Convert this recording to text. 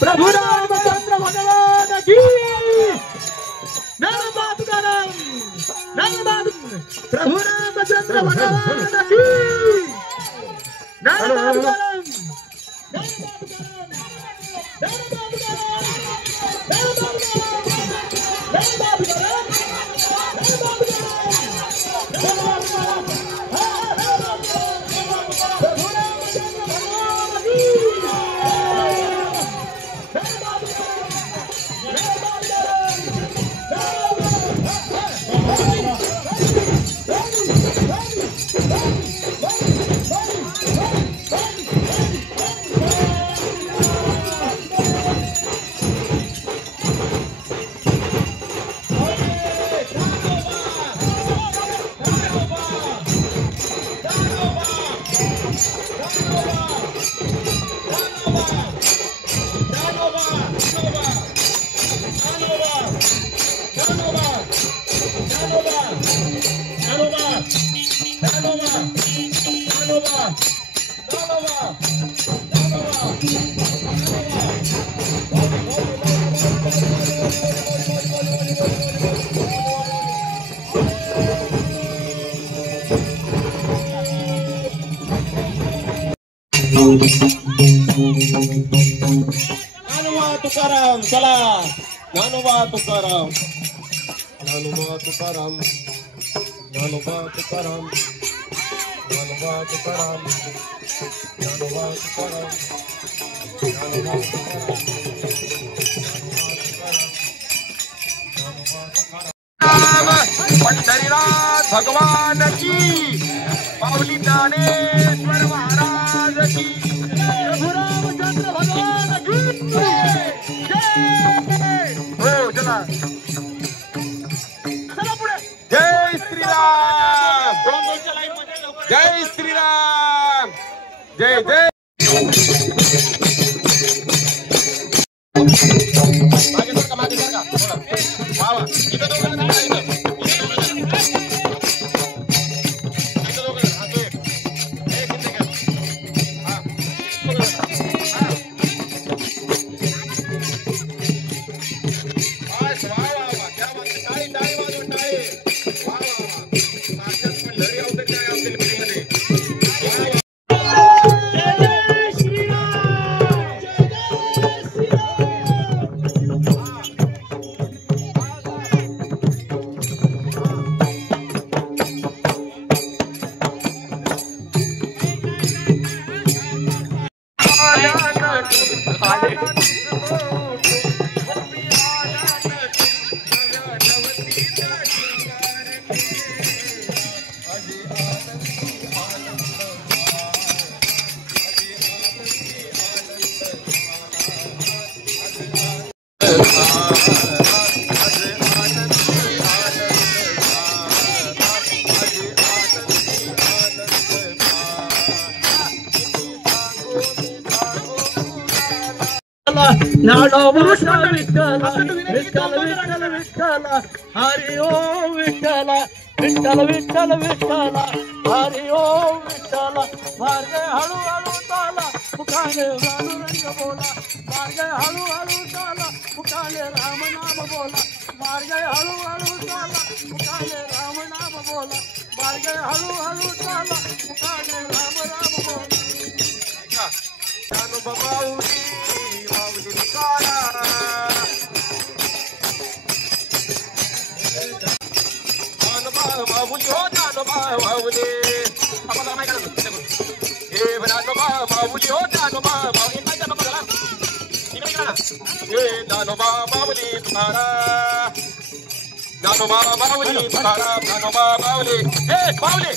प्रभु रामचंद्र भगवान की प्रभु रामचंद्र भगवान की ज्ञानोबा तुकाराम चला ज्ञानोबा तुकाराम ज्ञानोबा तुकाराम ज्ञानोबा तुकाराम ज्ञानोबा तुकाराम ज्ञानोबा तुकाराम ज्ञानोबा तुकाराम पंढरीनाथ भगवान की पावली ज्ञानेश्वर महाराज की प्रभु रामचंद्र भगवान की हो चला पुढे जय श्रीराम जय श्रीराम जय जय मागे सरका वा वा इथं दोघं नाडो भूषण विठ्ठल विठ्ठल विठ्ठल विठ्ठल हरि ओम विठ्ठल विठ्ठल विठ्ठल विठ्ठल हरि ओम विठ्ठल मार्गे हळू हळू चाला मुखाने रंग बोला मार्गे हळू हळू चाला मुखाने राम नाम बोला मार्गे हळू हळू चाला मुखाने राम नाम बोला मार्गे हळू हळू चाला मुखाने राम राम बोला बाबूजी हो ज्ञानोबा बाबूजी आपण काय करायचं हे ज्ञानोबा बाबूजी हो ज्ञानोबा बाबूजी काय त्या बघा इकडे करा हे ज्ञानोबा बाबूजी तुकाराम ज्ञानोबा माऊली तुकाराम ज्ञानोबा माऊली ए माऊली